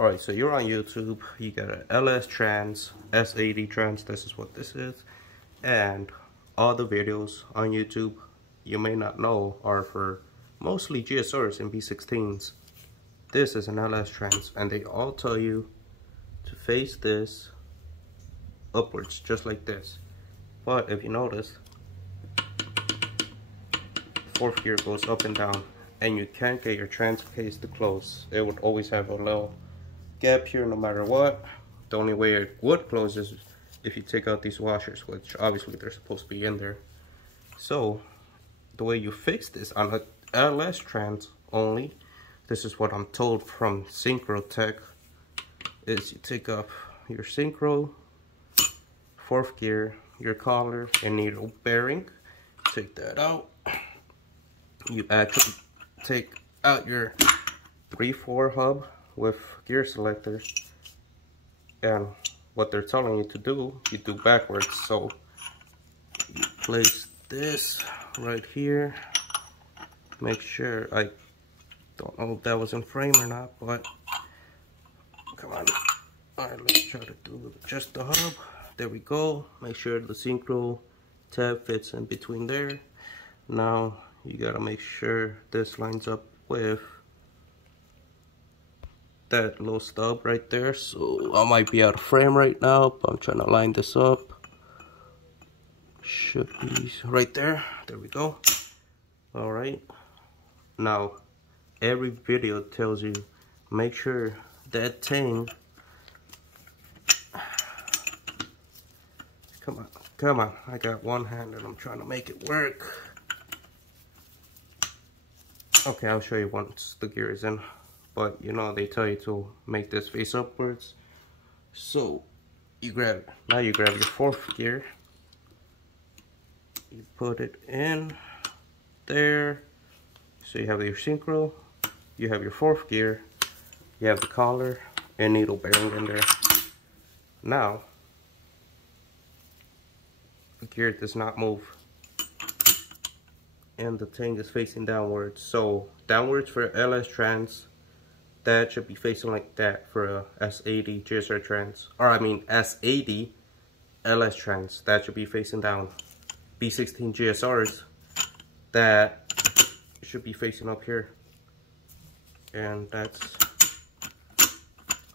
Alright, so you're on YouTube, you got an LS Trans, S80 Trans, this is what this is, and all the videos on YouTube you may not know are for mostly GSRs and B16s. This is an LS Trans, and they all tell you to face this upwards, just like this. But if you notice, fourth gear goes up and down, and you can't get your trans case to close. It would always have a little gap here no matter what. The only way it would close is if you take out these washers, which obviously they're supposed to be in there. So the way you fix this on a LS Trans only, this is what I'm told from Synchro Tech, is you take off your synchro, fourth gear, your collar and needle bearing, take that out. You actually take out your 3/4 hub with gear selectors, and what they're telling you to do, you do backwards. So you place this right here. Make sure, I don't know if that was in frame or not, but come on. Alright, let's try to do just the hub. There we go. Make sure the synchro tab fits in between there. Now you gotta make sure this lines up with that little stub right there. So I might be out of frame right now, but I'm trying to line this up. Should be right there. There we go. Alright. Now every video tells you make sure that thing, come on, I got one hand and I'm trying to make it work. Okay, I'll show you once the gear is in, but you know they tell you to make this face upwards. So you grab, now you grab your fourth gear, you put it in there. So you have your synchro, you have your fourth gear, you have the collar and needle bearing in there. Now the gear does not move, and the thing is facing downwards. So downwards for LS Trans, that should be facing like that for a S80 GSR Trans, or I mean S80 LS Trans, that should be facing down. B16 GSRs, that should be facing up here, and that's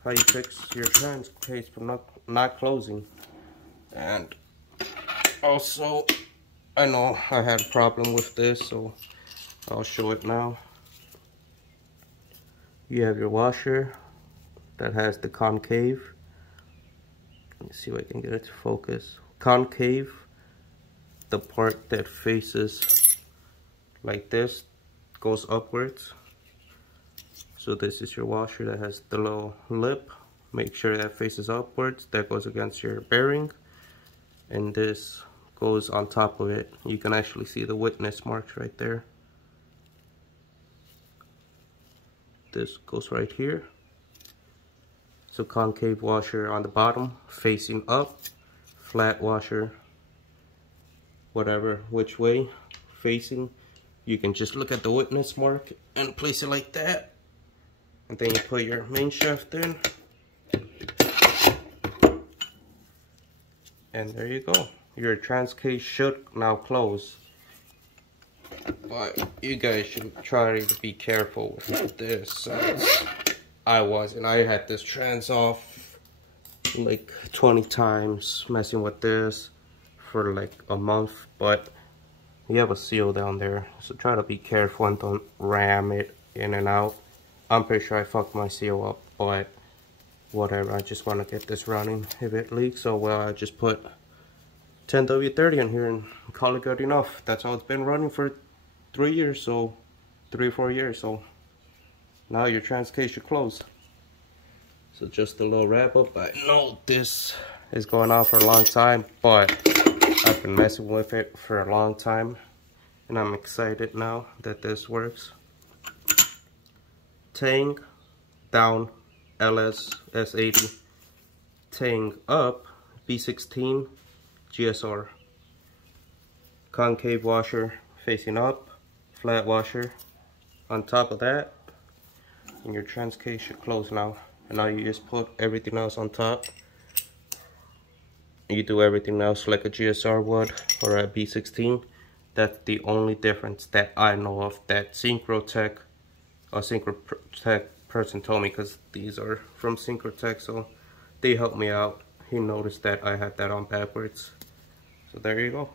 how you fix your trans case for not closing. And also, I know I had a problem with this, so I'll show it now. You have your washer that has the concave. Let me see if I can get it to focus. Concave, the part that faces like this, goes upwards. So this is your washer that has the little lip. Make sure that faces upwards. That goes against your bearing, and this goes on top of it. You can actually see the witness marks right there. This goes right here. So concave washer on the bottom, facing up. Flat washer, whatever which way facing. You can just look at the witness mark and place it like that, and then you put your main shaft in, and there you go. Your trans case should now close, but you guys should try to be careful with this, as I was, and I had this trans off like 20 times messing with this for like a month. But you have a seal down there, so try to be careful and don't ram it in and out. I'm pretty sure I fucked my seal up, but whatever, I just want to get this running. If it leaks, so well, I just put 10W30 in here and call it good enough. That's how it's been running for 3 years, so 3 or 4 years. So now your trans case should close. So just a little wrap up. I know this is going on for a long time, but I've been messing with it for a long time, and I'm excited now that this works. Tang down, LS S80. Tang up, B16 GSR. Concave washer facing up, flat washer on top of that, and your trans case should close now. and now you just put everything else on top. You do everything else like a GSR would or a B16. That's the only difference that I know of that Synchrotech person told me, because these are from Synchrotech, so they helped me out. He noticed that I had that on backwards. So there you go.